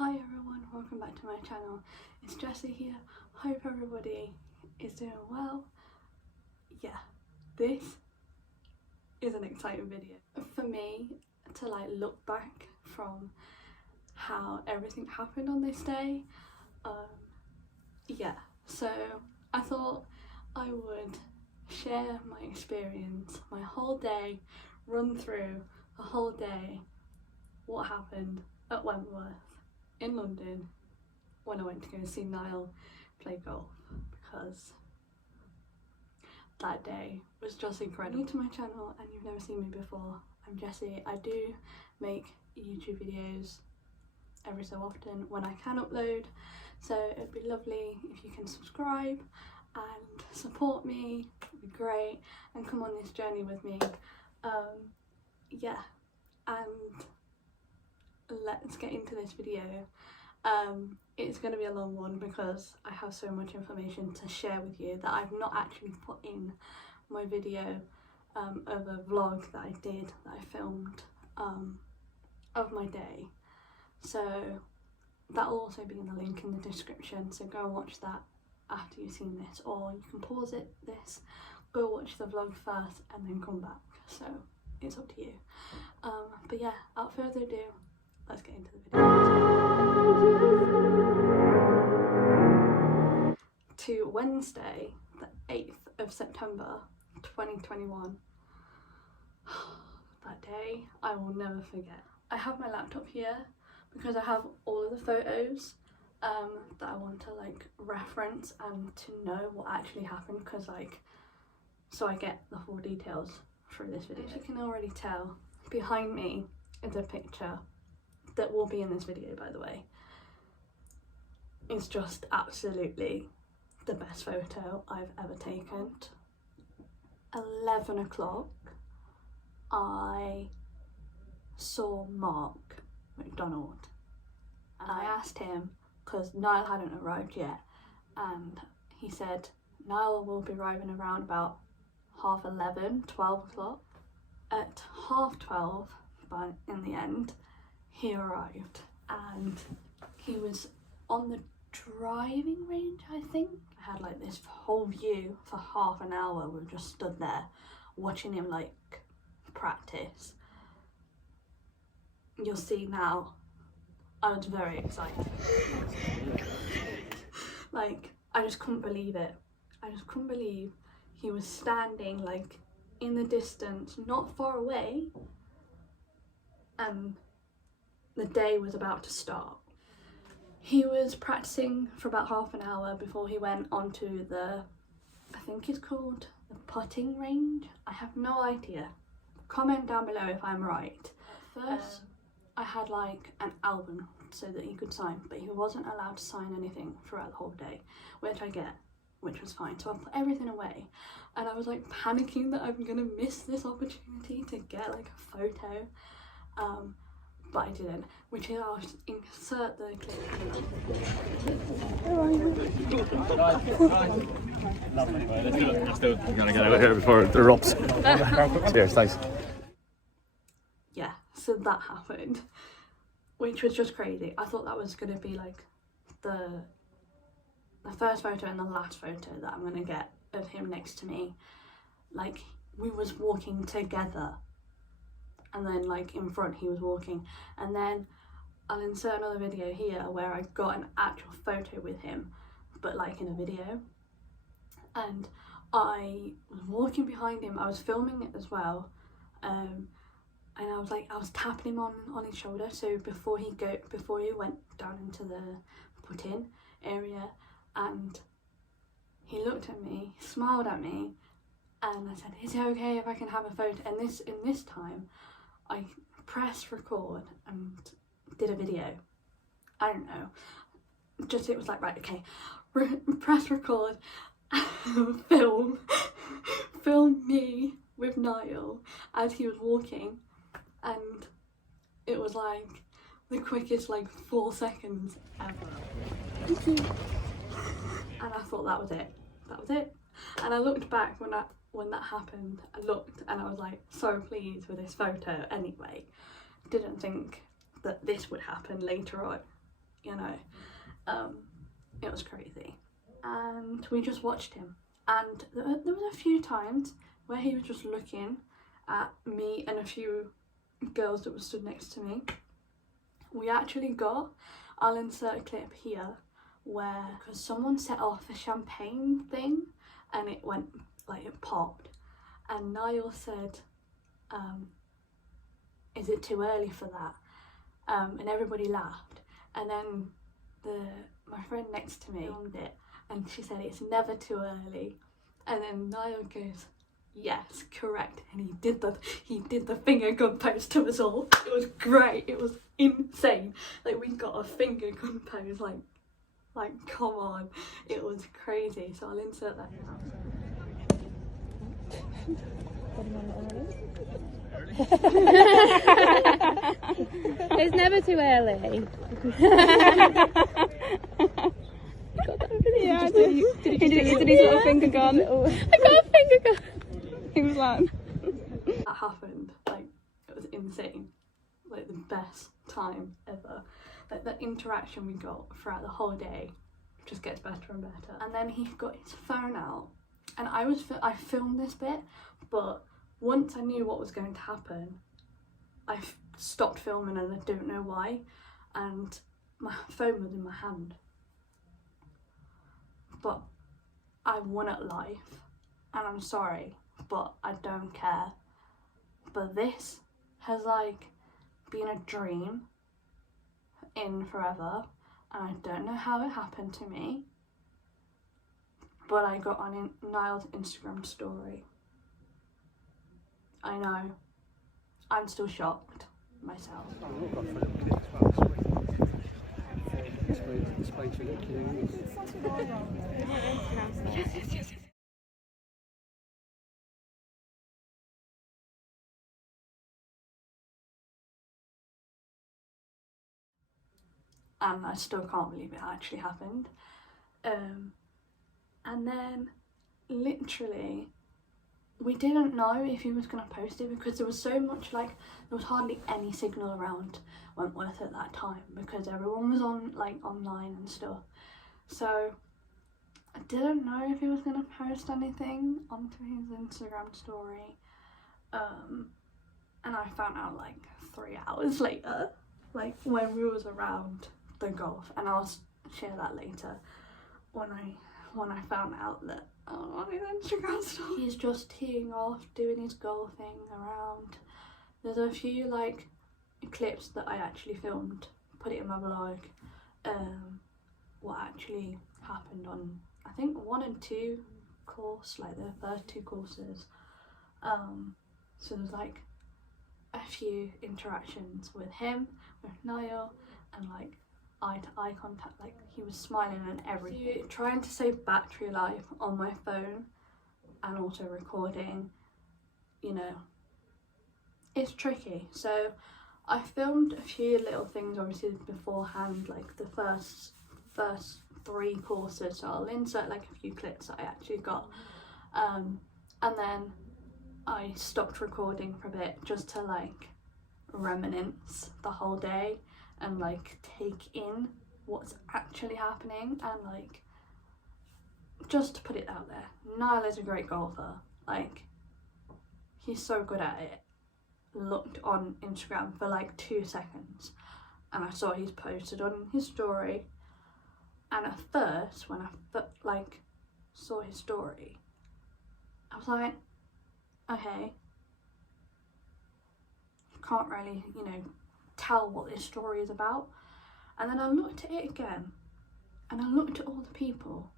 Hi everyone, welcome back to my channel. It's Jessie here. Hope everybody is doing well. Yeah, this is an exciting video. For me to look back from how everything happened on this day. Yeah, so I thought I would share my experience, my whole day, run through the whole day, what happened at Wentworth in London when I went to go see Niall play golf, because that day was just incredible. If you're new to my channel and you've never seen me before, I'm Jessie. I do make YouTube videos every so often when I can upload, so it'd be lovely if you can subscribe and support me. It'd be great, and come on this journey with me. Yeah, and let's get into this video. It's going to be a long one because I have so much information to share with you that I've not actually put in my video of a vlog that I filmed of my day. So that will also be in the link in the description, so go and watch that after you've seen this, or you can pause this, go watch the vlog first and then come back, so it's up to you. But yeah, without further ado, let's get into the video. To Wednesday, the 8th of September 2021. That day I will never forget. I have my laptop here because I have all of the photos that I want to reference and to know what actually happened, because so I get the full details through this video. As you can already tell, behind me is a picture that will be in this video, by the way. It's just absolutely the best photo I've ever taken. 11 o'clock, I saw Mark McDonald and I asked him, because Niall hadn't arrived yet, and he said Niall will be arriving around about 11:30, 12 o'clock. At 12:30, but in the end he arrived, and he was on the driving range, I think. I had this whole view for half an hour. We just stood there watching him practice. You'll see now, I was very excited. I just couldn't believe it. I just couldn't believe he was standing in the distance, not far away, and the day was about to start. He was practicing for about half an hour before he went onto the, I think it's called the putting range. I have no idea. Comment down below if I'm right. At first, I had an album so that he could sign, but he wasn't allowed to sign anything throughout the whole day, which I get, which was fine. So I put everything away, and I was panicking that I'm gonna miss this opportunity to get a photo. But I didn't, which is I'll just insert the clip. Let's do it. We're gonna get out of here before it erupts. Cheers, thanks. Yeah, so that happened, which was just crazy. I thought that was gonna be the first photo and the last photo that I'm gonna get of him next to me. We was walking together, and then in front he was walking, and then I'll insert another video here where I got an actual photo with him, but in a video, and I was walking behind him. I was filming it as well, and I was tapping him on his shoulder, so before he went down into the put-in area, and he looked at me, smiled at me, and I said, "Is it okay if I can have a photo?" And in this time I pressed record and did a video. I don't know, just it was right, okay, press record, film me with Niall as he was walking, and it was the quickest 4 seconds ever. And I thought that was it. And I looked back when that happened, I looked and I was so pleased with this photo anyway. Didn't think that this would happen later on. you know. It was crazy. And we just watched him. And there was a few times where he was just looking at me and a few girls that were stood next to me. We actually got, I'll insert a clip here, where because someone set off a champagne thing and it went, like it popped, and Niall said, is it too early for that? And everybody laughed, and then my friend next to me filmed it and she said it's never too early, and then Niall goes, yes, correct, and he did the finger gun pose to us all. It was great, it was insane. Like, we got a finger gun pose, like come on, it was crazy. So I'll insert that now. It's never too early. Yeah, did his little finger gun. I got a finger gun. He was like, that happened, like, it was insane, like the best time ever. Like, the interaction we got throughout the whole day just gets better and better. And then he got his phone out, and I filmed this bit, but once I knew what was going to happen, I stopped filming, and I don't know why, and my phone was in my hand. But I won at life, and I'm sorry, but I don't care. But this has like been a dream in forever, and I don't know how it happened to me, but I got on Niall's Instagram story. I know, I'm still shocked myself. Yes. And I still can't believe it actually happened. And then literally we didn't know if he was going to post it, because there was so much, like, there was hardly any signal around Wentworth at that time, because everyone was on, like, online and stuff. So I didn't know if he was going to post anything onto his Instagram story. And I found out like 3 hours later, like when we was around the golf, and I'll share that later when I found out that on his Instagram story he's just teeing off, doing his golfing around. There's a few like clips that I actually filmed, put it in my vlog, what actually happened on, I think 1 and 2 course, like the first 2 courses. So there's like a few interactions with him, with Niall, and like eye-to-eye contact, like he was smiling and everything. Trying to save battery life on my phone and also recording, you know, it's tricky. So I filmed a few little things obviously beforehand, like the first 3 courses, so I'll insert like a few clips that I actually got, and then I stopped recording for a bit just to like reminisce the whole day and like take in what's actually happening, and like just to put it out there, Niall is a great golfer, like he's so good at it. Looked on Instagram for like 2 seconds and I saw he's posted on his story, and at first when I like saw his story I was like, okay, can't really, you know, tell what this story is about. And then I looked at it again and I looked at all the people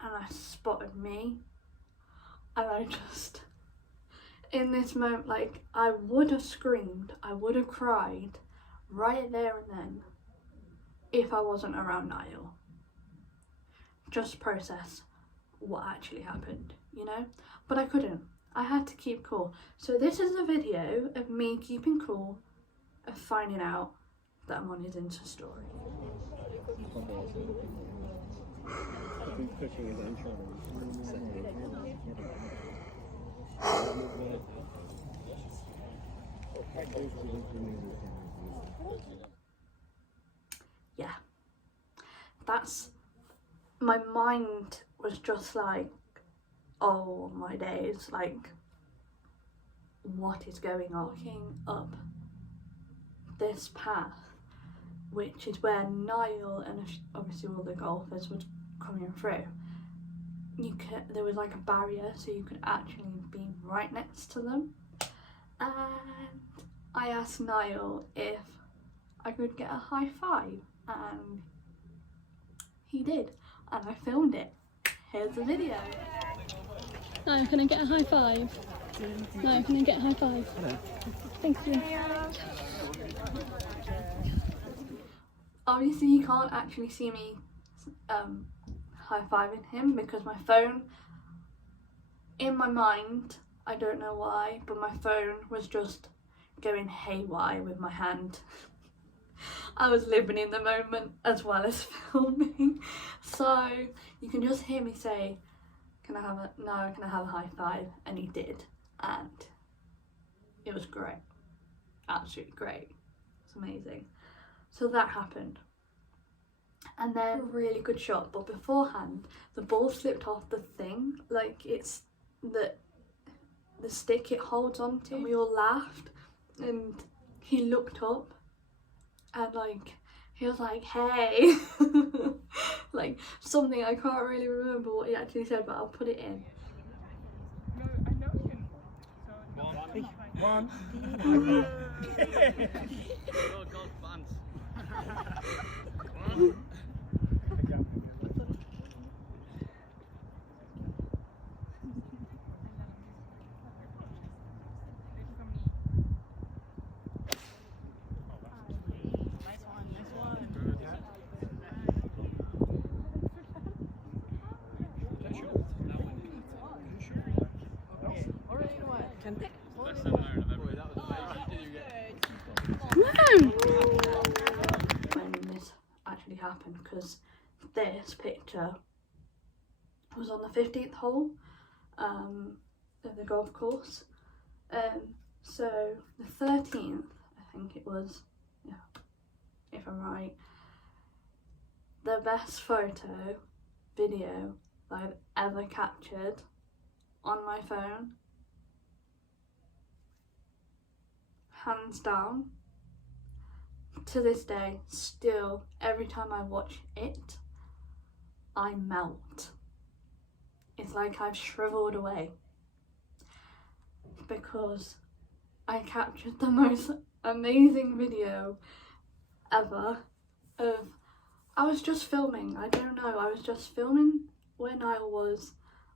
and I spotted me, and I just, in this moment, like I would have screamed, I would have cried right there and then if I wasn't around Niall. Just process what actually happened, you know, but I couldn't. I had to keep cool. So this is a video of me keeping cool, of finding out that I'm on his Insta story. Yeah. my mind was just like, oh my days, like what is going on? Walking up this path, which is where Niall and obviously all the golfers were coming through, there was like a barrier, so you could actually be right next to them. And I asked Niall if I could get a high five, and he did, and I filmed it. Here's the video. Niall, can I get a high five? Niall, can I get a high five? Thank you. Obviously you can't actually see me high-fiving him because my phone, in my mind, I don't know why, but my phone was just going haywire with my hand. I was living in the moment as well as filming, so you can just hear me say, can I have a high five? And he did, and it was great, absolutely great. It's amazing. So that happened, and then a really good shot, but beforehand the ball slipped off the thing, like it's the stick it holds onto, and we all laughed, and he looked up and like he was like, hey, like something, I can't really remember what he actually said, but I'll put it in. One. When this actually happened, because this picture was on the 15th hole of the golf course, so the 13th, I think it was, yeah, if I'm right, the best video that I've ever captured on my phone, hands down. To this day, still, every time I watch it, I melt. It's like I've shriveled away, because I captured the most amazing video ever of, I was just filming, I don't know, I was just filming where Niall was,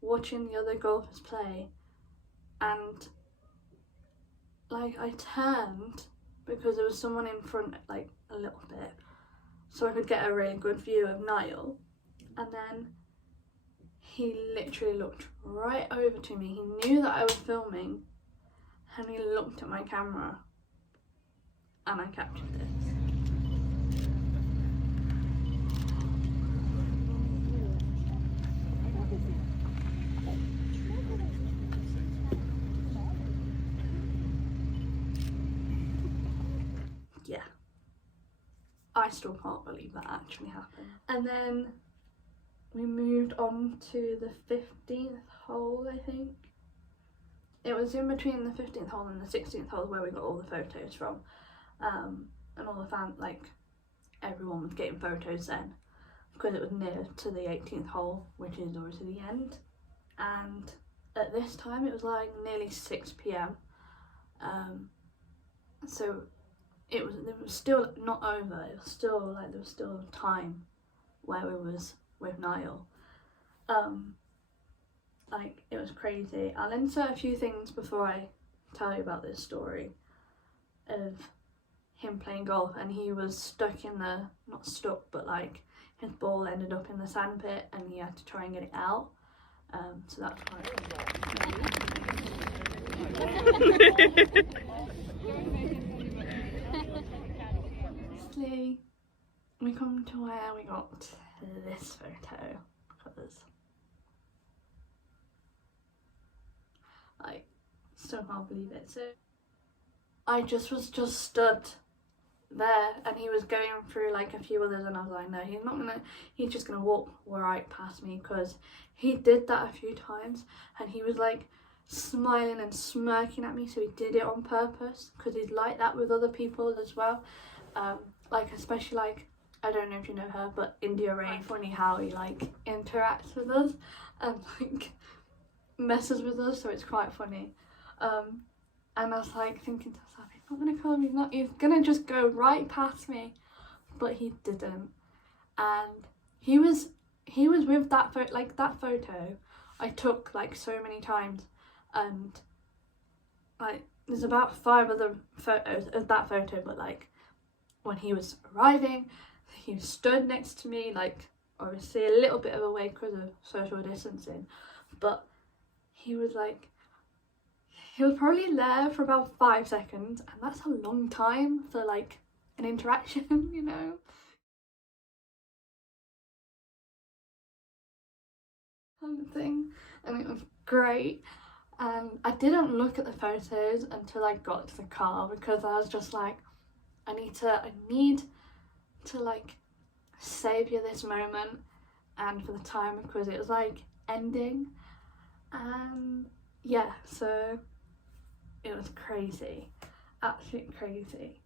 watching the other golfers play, and like I turned because there was someone in front, like a little bit, so I could get a really good view of Niall, and then he literally looked right over to me. He knew that I was filming, and he looked at my camera, and I captured this. Yeah, I still can't believe that actually happened. And then we moved on to the 15th hole, I think. It was in between the 15th hole and the 16th hole where we got all the photos from, and all the fans, like everyone was getting photos then, because it was near to the 18th hole, which is obviously the end. And at this time it was like nearly 6 p.m, so it was still not over. It was still like there was still time where we was with Niall. Like it was crazy. I'll insert a few things before I tell you about this story of him playing golf, and he was stuck in the, not stuck, but like his ball ended up in the sandpit and he had to try and get it out. So that's Lastly, we come to where we got this photo, because I still can't believe it. So I was just stood there, and he was going through like a few others, and I was like, no, he's just gonna walk right past me, because he did that a few times, and he was like smiling and smirking at me, so he did it on purpose, because he's like that with other people as well. Like especially like, I don't know if you know her, but India Ray, funny how he like interacts with us and like messes with us, so it's quite funny. And I was like thinking to myself, he's not gonna come, he's gonna just go right past me, but he didn't. And he was with that photo, like that photo I took like so many times, and like there's about 5 other photos of that photo, but like when he was arriving, he stood next to me, like obviously a little bit of a way because of social distancing, but he was probably there for about 5 seconds, and that's a long time for like an interaction, you know. Thing, and it was great. And I didn't look at the photos until I got to the car, because I was just like, I need to like savor this moment and for the time, because it was like ending. And yeah, so it was crazy, absolutely crazy.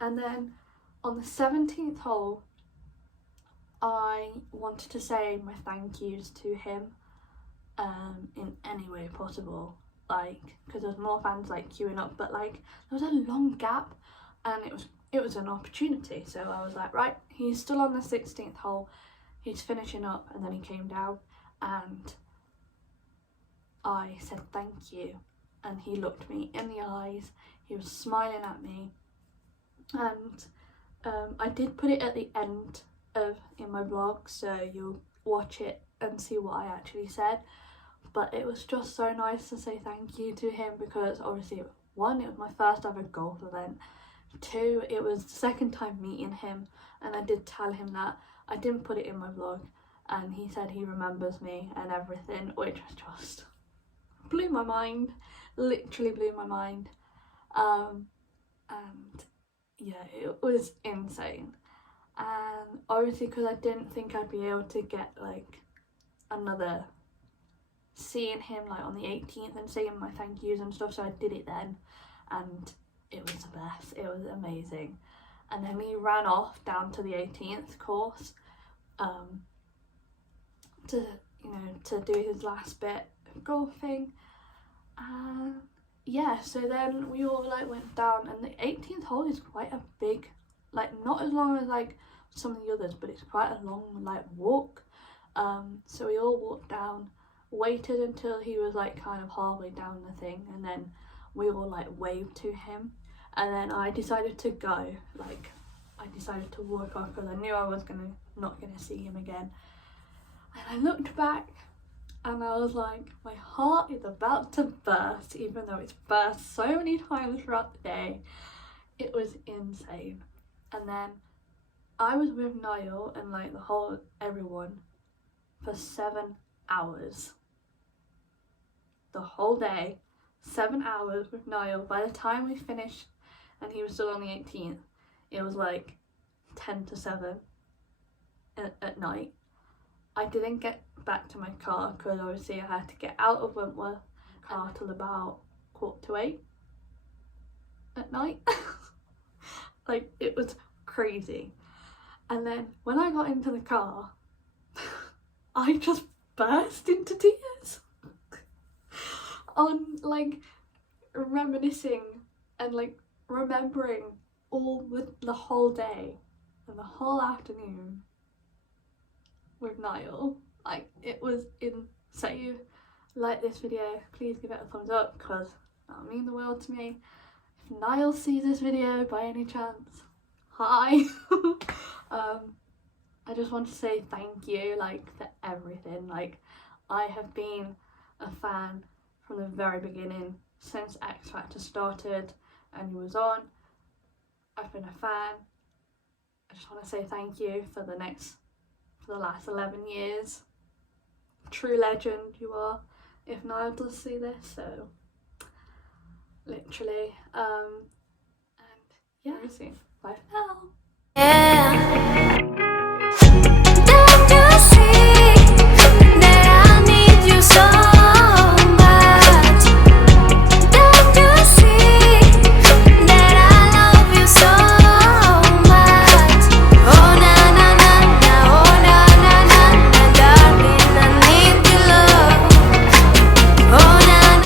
And then on the 17th hole, I wanted to say my thank yous to him in any way possible, like because there's more fans like queuing up, but like there was a long gap, and it was an opportunity. So I was like, right, he's still on the 16th hole, he's finishing up, and then he came down, and I said thank you, and he looked me in the eyes, he was smiling at me, and I did put it at the end in my vlog, so you'll watch it and see what I actually said. But it was just so nice to say thank you to him, because obviously 1, it was my first ever golf event, 2, it was the second time meeting him, and I did tell him that. I didn't put it in my vlog, and he said he remembers me and everything, which just blew my mind, literally blew my mind. And yeah, it was insane. And obviously because I didn't think I'd be able to get like another seeing him like on the 18th and saying my thank yous and stuff, so I did it then, and it was the best, it was amazing. And then he ran off down to the 18th course to do his last bit of golfing. Yeah, so then we all like went down, and the 18th hole is quite a big, like not as long as like some of the others, but it's quite a long like walk. So we all walked down, waited until he was like kind of halfway down the thing, and then we all like waved to him, and then I decided to go, like I decided to walk off, because I knew I was not gonna see him again. And I looked back, and I was like, my heart is about to burst, even though it's burst so many times throughout the day. It was insane. And then I was with Niall and like everyone for 7 hours. The whole day, 7 hours with Niall. By the time we finished and he was still on the 18th, it was like 10 to 7 at night. I didn't get back to my car because obviously I had to get out of Wentworth car till about 7:45 at night. Like, it was crazy. And then when I got into the car, I just burst into tears on like reminiscing and like remembering all the whole day and the whole afternoon with Niall. Like, it was insane. Like this video, please give it a thumbs up, because that'll mean the world to me. If Niall sees this video by any chance, hi. I just want to say thank you, like, for everything. Like, I have been a fan from the very beginning, since X Factor started and he was on. I've been a fan. I just want to say thank you for the last 11 years. True legend you are, if Niall does see this, so literally. And yeah, Bye for now. Yeah.